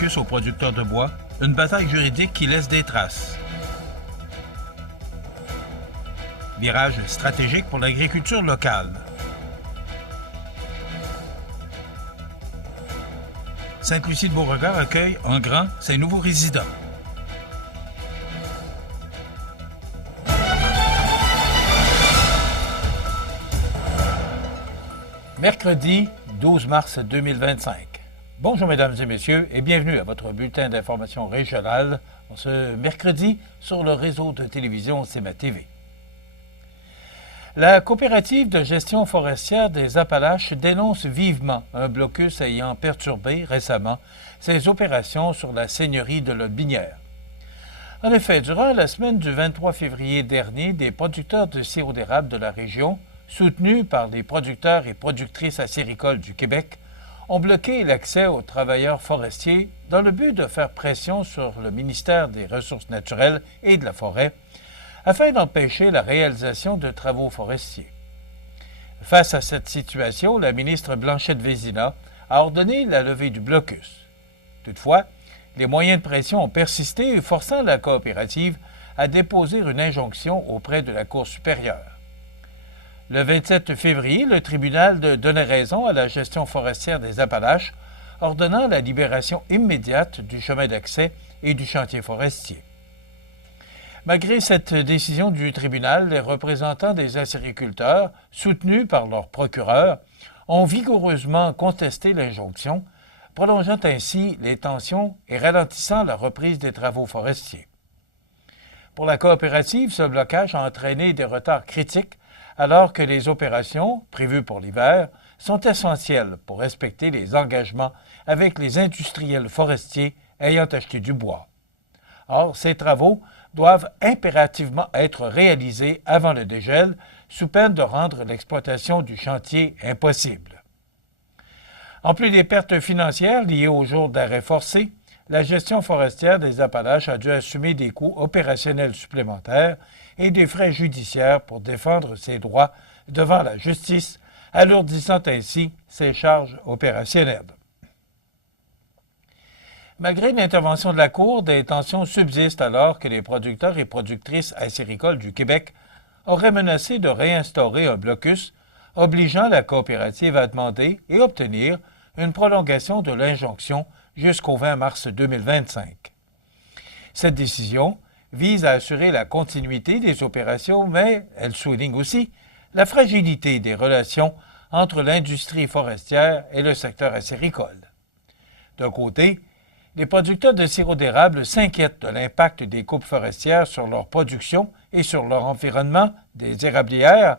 blocus aux producteurs de bois, une bataille juridique qui laisse des traces. Virage stratégique pour l'agriculture locale. Sainte-Lucie-de-Beauregard accueille en grand ses nouveaux résidents. Mercredi 12 mars 2025. Bonjour mesdames et messieurs et bienvenue à votre bulletin d'information régionale ce mercredi sur le réseau de télévision CMA TV. La coopérative de gestion forestière des Appalaches dénonce vivement un blocus ayant perturbé récemment ses opérations sur la seigneurie de Lotbinière. En effet, durant la semaine du 23 février dernier, des producteurs de sirop d'érable de la région, soutenus par les producteurs et productrices acéricoles du Québec, ont bloqué l'accès aux travailleurs forestiers dans le but de faire pression sur le ministère des Ressources naturelles et de la Forêt afin d'empêcher la réalisation de travaux forestiers. Face à cette situation, la ministre Blanchette Vézina a ordonné la levée du blocus. Toutefois, les moyens de pression ont persisté, forçant la coopérative à déposer une injonction auprès de la Cour supérieure. Le 27 février, le tribunal donnait raison à la gestion forestière des Appalaches, ordonnant la libération immédiate du chemin d'accès et du chantier forestier. Malgré cette décision du tribunal, les représentants des acériculteurs, soutenus par leur procureur, ont vigoureusement contesté l'injonction, prolongeant ainsi les tensions et ralentissant la reprise des travaux forestiers. Pour la coopérative, ce blocage a entraîné des retards critiques alors que les opérations, prévues pour l'hiver, sont essentielles pour respecter les engagements avec les industriels forestiers ayant acheté du bois. Or, ces travaux doivent impérativement être réalisés avant le dégel, sous peine de rendre l'exploitation du chantier impossible. En plus des pertes financières liées aux jours d'arrêt forcé, la gestion forestière des Appalaches a dû assumer des coûts opérationnels supplémentaires et des frais judiciaires pour défendre ses droits devant la justice, alourdissant ainsi ses charges opérationnelles. Malgré l'intervention de la Cour, des tensions subsistent alors que les producteurs et productrices acéricoles du Québec auraient menacé de réinstaurer un blocus, obligeant la coopérative à demander et obtenir une prolongation de l'injonction jusqu'au 20 mars 2025. Cette décision vise à assurer la continuité des opérations, mais elle souligne aussi la fragilité des relations entre l'industrie forestière et le secteur acéricole. D'un côté, les producteurs de sirop d'érable s'inquiètent de l'impact des coupes forestières sur leur production et sur leur environnement des érablières,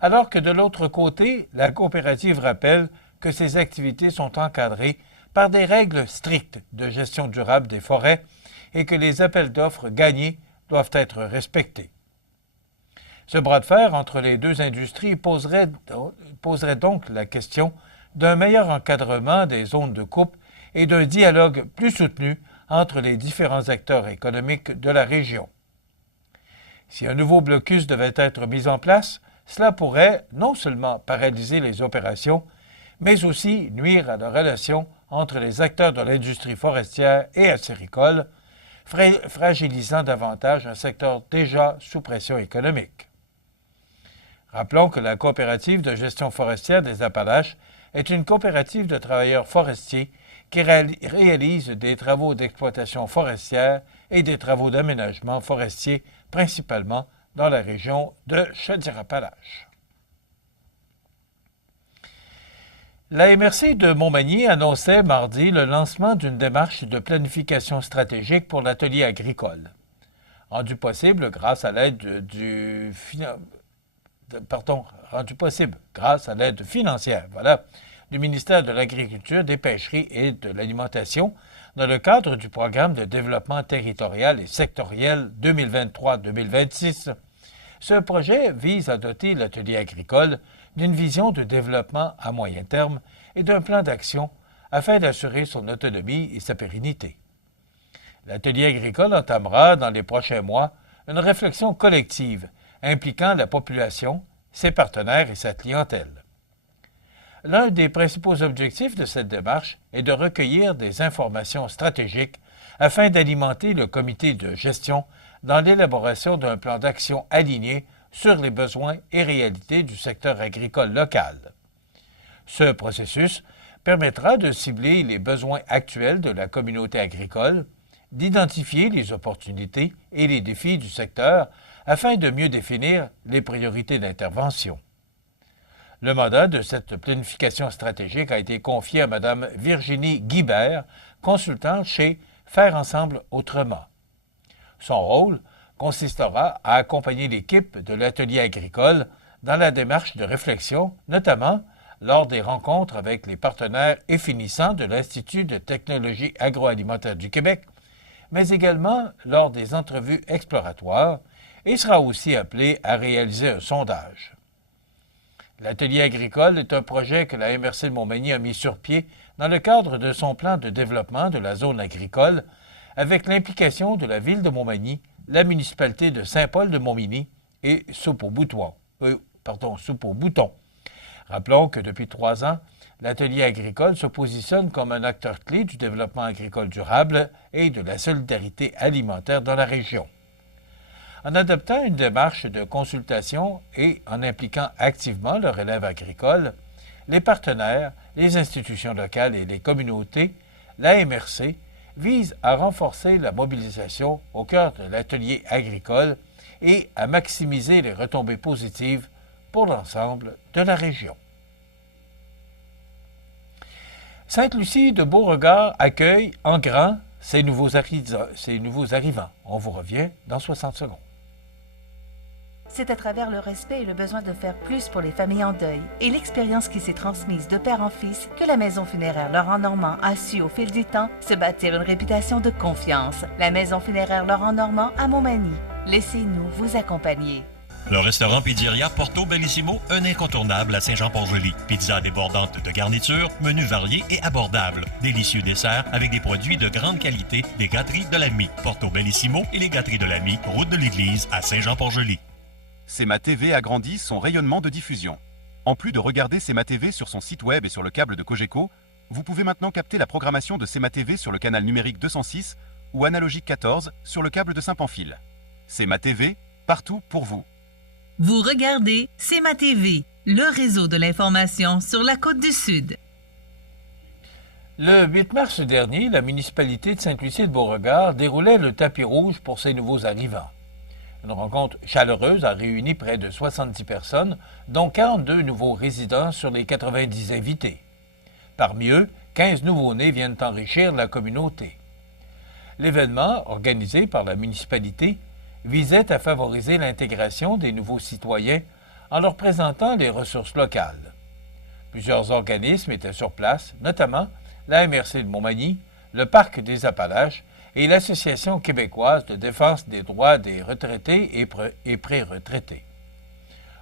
alors que de l'autre côté, la coopérative rappelle que ces activités sont encadrées par des règles strictes de gestion durable des forêts et que les appels d'offres gagnés doivent être respectés. Ce bras de fer entre les deux industries poserait donc la question d'un meilleur encadrement des zones de coupe et d'un dialogue plus soutenu entre les différents acteurs économiques de la région. Si un nouveau blocus devait être mis en place, cela pourrait non seulement paralyser les opérations, mais aussi nuire à la relation entre les acteurs de l'industrie forestière et acéricole, fragilisant davantage un secteur déjà sous pression économique. Rappelons que la coopérative de gestion forestière des Appalaches est une coopérative de travailleurs forestiers qui réalise des travaux d'exploitation forestière et des travaux d'aménagement forestier, principalement dans la région de Chaudière-Appalaches. La MRC de Montmagny annonçait mardi le lancement d'une démarche de planification stratégique pour l'atelier agricole, rendu possible grâce à l'aide financière, du ministère de l'Agriculture, des Pêcheries et de l'Alimentation dans le cadre du programme de développement territorial et sectoriel 2023-2026. Ce projet vise à doter l'atelier agricole d'une vision de développement à moyen terme et d'un plan d'action afin d'assurer son autonomie et sa pérennité. L'atelier agricole entamera dans les prochains mois une réflexion collective impliquant la population, ses partenaires et sa clientèle. L'un des principaux objectifs de cette démarche est de recueillir des informations stratégiques afin d'alimenter le comité de gestion dans l'élaboration d'un plan d'action aligné sur les besoins et réalités du secteur agricole local. Ce processus permettra de cibler les besoins actuels de la communauté agricole, d'identifier les opportunités et les défis du secteur afin de mieux définir les priorités d'intervention. Le mandat de cette planification stratégique a été confié à Mme Virginie Guibert, consultante chez Faire ensemble autrement. Son rôle consistera à accompagner l'équipe de l'atelier agricole dans la démarche de réflexion, notamment lors des rencontres avec les partenaires et finissants de l'Institut de technologie agroalimentaire du Québec, mais également lors des entrevues exploratoires, et sera aussi appelé à réaliser un sondage. L'atelier agricole est un projet que la MRC de Montmagny a mis sur pied dans le cadre de son plan de développement de la zone agricole, avec l'implication de la ville de Montmagny, la municipalité de Saint-Paul-de-Montmagny et Soupe au Bouton. Rappelons que depuis 3 ans, l'atelier agricole se positionne comme un acteur clé du développement agricole durable et de la solidarité alimentaire dans la région. En adoptant une démarche de consultation et en impliquant activement leurs élèves agricoles, les partenaires, les institutions locales et les communautés, la MRC vise à renforcer la mobilisation au cœur de l'atelier agricole et à maximiser les retombées positives pour l'ensemble de la région. Sainte-Lucie de Beauregard accueille en grand ses nouveaux arrivants. On vous revient dans 60 secondes. C'est à travers le respect et le besoin de faire plus pour les familles en deuil et l'expérience qui s'est transmise de père en fils que la Maison funéraire Laurent Normand a su au fil du temps se bâtir une réputation de confiance. La Maison funéraire Laurent Normand à Montmagny. Laissez-nous vous accompagner. Le restaurant Pizzeria Porto Bellissimo, un incontournable à Saint-Jean-Port-Joli. Pizza débordante de garnitures, menus variés et abordables. Délicieux desserts avec des produits de grande qualité des gâteries de l'Ami. Porto Bellissimo et les gâteries de l'Ami, route de l'église à Saint-Jean-Port-Joli. CMA TV agrandit son rayonnement de diffusion. En plus de regarder CMA TV sur son site web et sur le câble de Cogeco, vous pouvez maintenant capter la programmation de CMA TV sur le canal numérique 206 ou analogique 14 sur le câble de Saint-Pamphile. CMA TV, partout pour vous. Vous regardez CMA TV, le réseau de l'information sur la Côte-du-Sud. Le 8 mars dernier, la municipalité de Sainte-Lucie de Beauregard déroulait le tapis rouge pour ses nouveaux arrivants. Une rencontre chaleureuse a réuni près de 70 personnes, dont 42 nouveaux résidents sur les 90 invités. Parmi eux, 15 nouveaux-nés viennent enrichir la communauté. L'événement, organisé par la municipalité, visait à favoriser l'intégration des nouveaux citoyens en leur présentant les ressources locales. Plusieurs organismes étaient sur place, notamment la MRC de Montmagny, le Parc des Appalaches et l'Association québécoise de défense des droits des retraités et pré-retraités.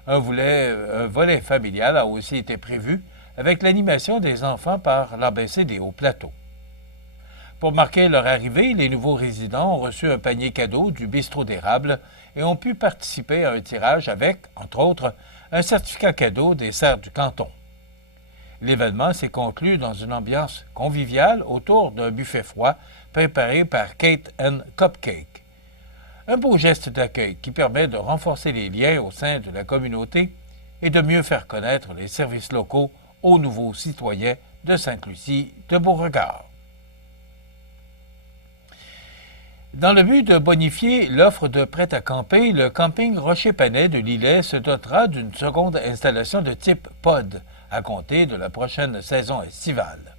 Un volet familial a aussi été prévu avec l'animation des enfants par l'ABC des Hauts-Plateaux. Pour marquer leur arrivée, les nouveaux résidents ont reçu un panier cadeau du bistrot d'érable et ont pu participer à un tirage avec, entre autres, un certificat cadeau des serres du canton. L'événement s'est conclu dans une ambiance conviviale autour d'un buffet froid préparé par Kate and Cupcake. Un beau geste d'accueil qui permet de renforcer les liens au sein de la communauté et de mieux faire connaître les services locaux aux nouveaux citoyens de Sainte-Lucie de Beauregard. Dans le but de bonifier l'offre de prêt-à-camper, le camping Rocher-Panay de Lillet se dotera d'une seconde installation de type pod à compter de la prochaine saison estivale.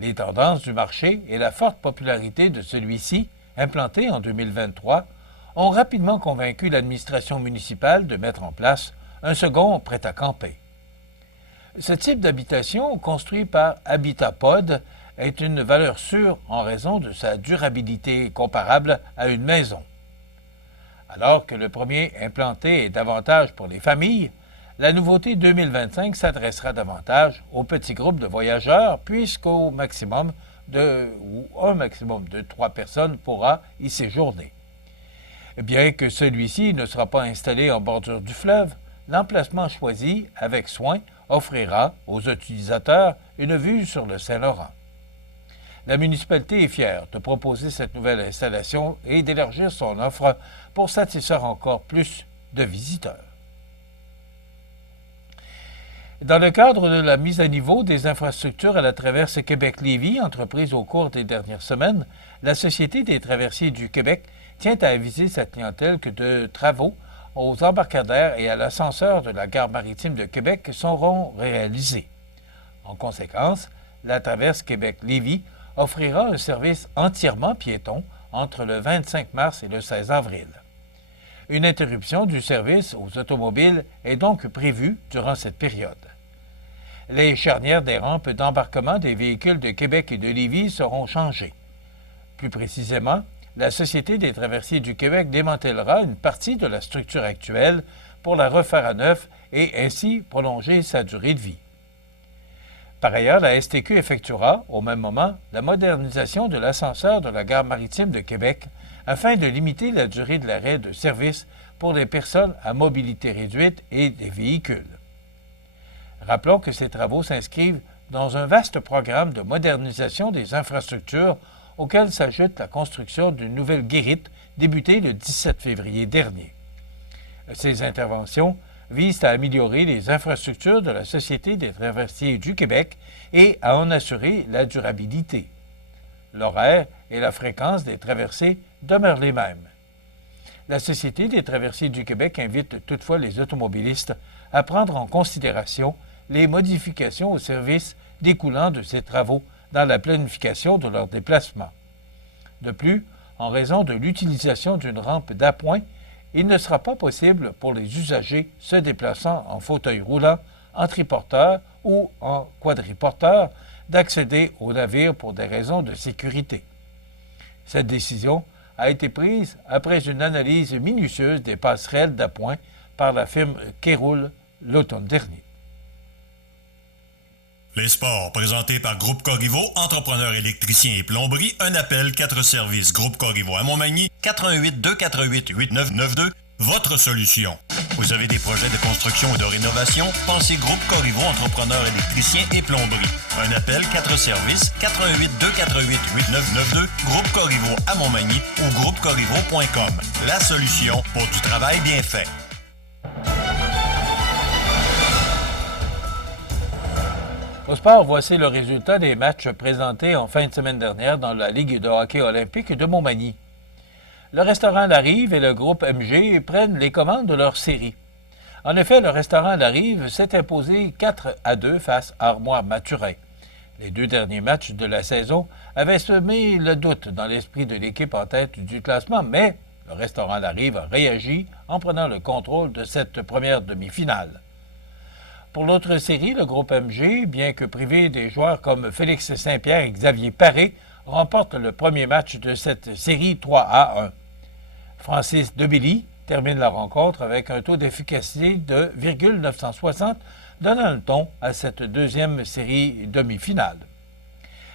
Les tendances du marché et la forte popularité de celui-ci, implanté en 2023, ont rapidement convaincu l'administration municipale de mettre en place un second prêt-à-camper. Ce type d'habitation, construit par Habitat Pod, est une valeur sûre en raison de sa durabilité comparable à une maison. Alors que le premier implanté est davantage pour les familles, la nouveauté 2025 s'adressera davantage aux petits groupes de voyageurs puisqu'un maximum de 3 personnes pourra y séjourner. Bien que celui-ci ne sera pas installé en bordure du fleuve, l'emplacement choisi avec soin offrira aux utilisateurs une vue sur le Saint-Laurent. La municipalité est fière de proposer cette nouvelle installation et d'élargir son offre pour satisfaire encore plus de visiteurs. Dans le cadre de la mise à niveau des infrastructures à la traverse Québec-Lévis, entreprise au cours des dernières semaines, la Société des traversiers du Québec tient à aviser sa clientèle que de travaux aux embarcadères et à l'ascenseur de la gare maritime de Québec seront réalisés. En conséquence, la traverse Québec-Lévis offrira un service entièrement piéton entre le 25 mars et le 16 avril. Une interruption du service aux automobiles est donc prévue durant cette période. Les charnières des rampes d'embarquement des véhicules de Québec et de Lévis seront changées. Plus précisément, la Société des traversiers du Québec démantèlera une partie de la structure actuelle pour la refaire à neuf et ainsi prolonger sa durée de vie. Par ailleurs, la STQ effectuera, au même moment, la modernisation de l'ascenseur de la gare maritime de Québec afin de limiter la durée de l'arrêt de service pour les personnes à mobilité réduite et des véhicules. Rappelons que ces travaux s'inscrivent dans un vaste programme de modernisation des infrastructures auquel s'ajoute la construction d'une nouvelle guérite débutée le 17 février dernier. Ces interventions visent à améliorer les infrastructures de la Société des traversiers du Québec et à en assurer la durabilité. L'horaire et la fréquence des traversées demeurent les mêmes. La Société des traversiers du Québec invite toutefois les automobilistes à prendre en considération les modifications au service découlant de ces travaux dans la planification de leur déplacement. De plus, en raison de l'utilisation d'une rampe d'appoint, il ne sera pas possible pour les usagers se déplaçant en fauteuil roulant, en triporteur ou en quadriporteur d'accéder au navire pour des raisons de sécurité. Cette décision a été prise après une analyse minutieuse des passerelles d'appoint par la firme Kéroul l'automne dernier. Les sports, présentés par Groupe Corriveau, entrepreneurs électriciens et plomberie, un appel, 4 services. Groupe Corriveau à Montmagny, 88 248 8992, votre solution. Vous avez des projets de construction ou de rénovation? Pensez Groupe Corriveau, entrepreneurs électriciens et plomberie. Un appel, 4 services, 88 248 8992, Groupe Corriveau à Montmagny ou groupecorriveau.com. La solution pour du travail bien fait. Au sport, voici le résultat des matchs présentés en fin de semaine dernière dans la Ligue de hockey olympique de Montmagny. Le restaurant La Rive et le groupe MG prennent les commandes de leur série. En effet, le restaurant La Rive s'est imposé 4-2 face à Armoire-Mathurin. Les 2 derniers matchs de la saison avaient semé le doute dans l'esprit de l'équipe en tête du classement, mais le restaurant La Rive a réagi en prenant le contrôle de cette première demi-finale. Pour l'autre série, le groupe MG, bien que privé des joueurs comme Félix Saint-Pierre et Xavier Paré, remporte le premier match de cette série 3-1. Francis Debilly termine la rencontre avec un taux d'efficacité de 0,960, donnant le ton à cette deuxième série demi-finale.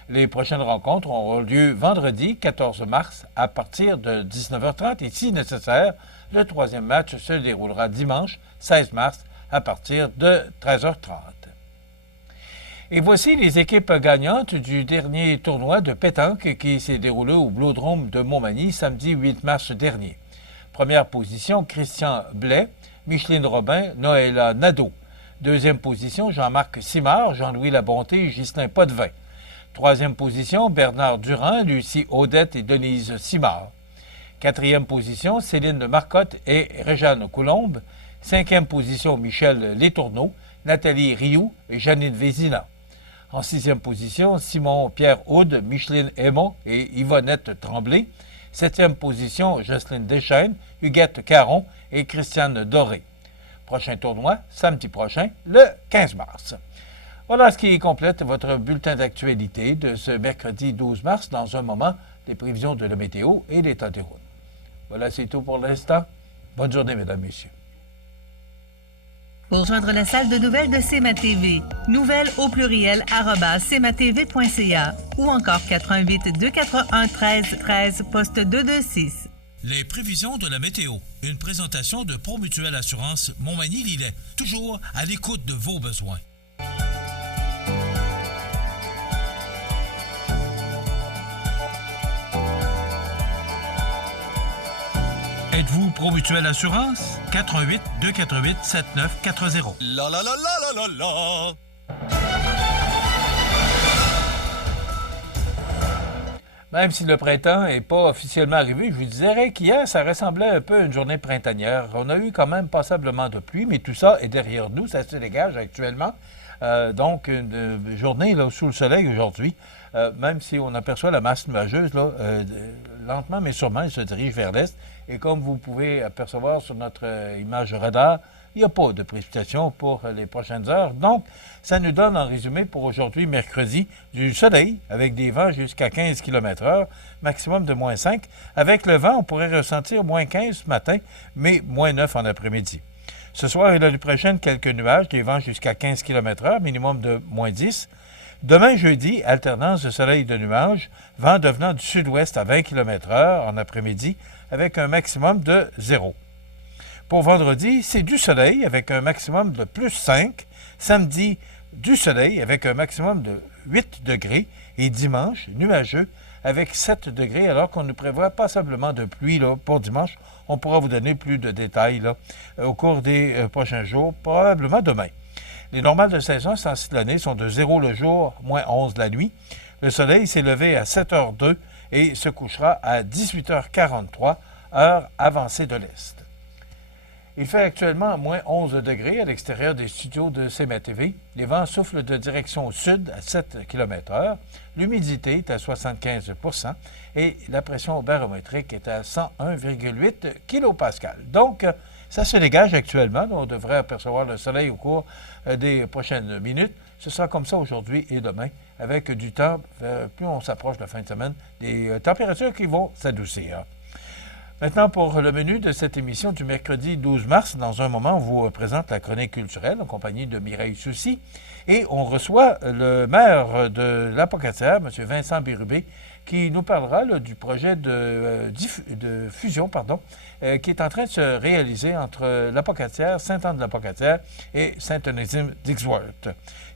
Les prochaines rencontres auront lieu vendredi 14 mars à partir de 19h30 et si nécessaire, le troisième match se déroulera dimanche 16 mars à partir de 13h30. Et voici les équipes gagnantes du dernier tournoi de pétanque qui s'est déroulé au Blodrome de Montmagny samedi 8 mars dernier. Première position, Christian Blais, Micheline Robin, Noëlla Nadeau. Deuxième position, Jean-Marc Simard, Jean-Louis Labonté et Ghislain Potvin. Troisième position, Bernard Durand, Lucie Audette et Denise Simard. Quatrième position, Céline Marcotte et Réjeanne Coulombe. Cinquième position, Michel Létourneau, Nathalie Rioux et Janine Vézina. En sixième position, Simon-Pierre Aude, Micheline Aymon et Yvonnette Tremblay. Septième position, Jocelyne Deschaines, Huguette Caron et Christiane Doré. Prochain tournoi, samedi prochain, le 15 mars. Voilà ce qui complète votre bulletin d'actualité de ce mercredi 12 mars. Dans un moment, les prévisions de la météo et l'état des routes. Voilà, c'est tout pour l'instant. Bonne journée, mesdames, messieurs. Pour joindre la salle de nouvelles de CMA-TV, nouvelles au pluriel @cmatv.ca ou encore 88 241 13 13 poste 226. Les prévisions de la météo. Une présentation de Promutuelle Assurance Montmagny-Lillet. Toujours à l'écoute de vos besoins. Promutuelle Assurance, 88 248 7940. La la la la la la la. Même si le printemps n'est pas officiellement arrivé, je vous dirais qu'hier, ça ressemblait un peu à une journée printanière. On a eu quand même passablement de pluie, mais tout ça est derrière nous, ça se dégage actuellement. Donc, une journée là, sous le soleil aujourd'hui, même si on aperçoit la masse nuageuse, là, lentement mais sûrement, elle se dirige vers l'est. Et comme vous pouvez apercevoir sur notre image radar, il n'y a pas de précipitation pour les prochaines heures. Donc, ça nous donne en résumé pour aujourd'hui, mercredi, du soleil avec des vents jusqu'à 15 km/h, maximum de moins 5. Avec le vent, on pourrait ressentir moins 15 ce matin, mais moins 9 en après-midi. Ce soir et la nuit prochaine, quelques nuages, des vents jusqu'à 15 km/h, minimum de moins 10. Demain, jeudi, alternance de soleil et de nuages, vent devenant du sud-ouest à 20 km/h en après-midi, avec un maximum de 0. Pour vendredi, c'est du soleil avec un maximum de plus 5. Samedi, du soleil avec un maximum de 8 degrés. Et dimanche, nuageux avec 7 degrés, alors qu'on nous prévoit passablement de pluie là, pour dimanche. On pourra vous donner plus de détails là, au cours des prochains jours, probablement demain. Les normales de saison cette année sont de 0 le jour, moins 11 la nuit. Le soleil s'est levé à 7h02 et se couchera à 18h43, heure avancée de l'Est. Il fait actuellement moins 11 degrés à l'extérieur des studios de CMA-TV. Les vents soufflent de direction au sud à 7 km/h. L'humidité est à 75 % et la pression barométrique est à 101,8 kPa. Donc, ça se dégage actuellement. On devrait apercevoir le soleil au cours des prochaines minutes. Ce sera comme ça aujourd'hui et demain, avec du temps, plus on s'approche de la fin de semaine, des températures qui vont s'adoucir. Maintenant, pour le menu de cette émission du mercredi 12 mars, dans un moment, on vous présente la chronique culturelle en compagnie de Mireille Soucy. Et on reçoit le maire de l'Apocatière, M. Vincent Bérubé, qui nous parlera là, du projet de fusion qui est en train de se réaliser entre l'Apocatière, Sainte-Anne-de-l'Apocatière et Saint-Onésime d'Ixworth.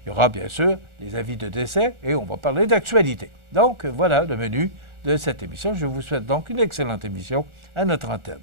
Il y aura bien sûr des avis de décès et on va parler d'actualité. Donc, voilà le menu de cette émission. Je vous souhaite donc une excellente émission à notre antenne.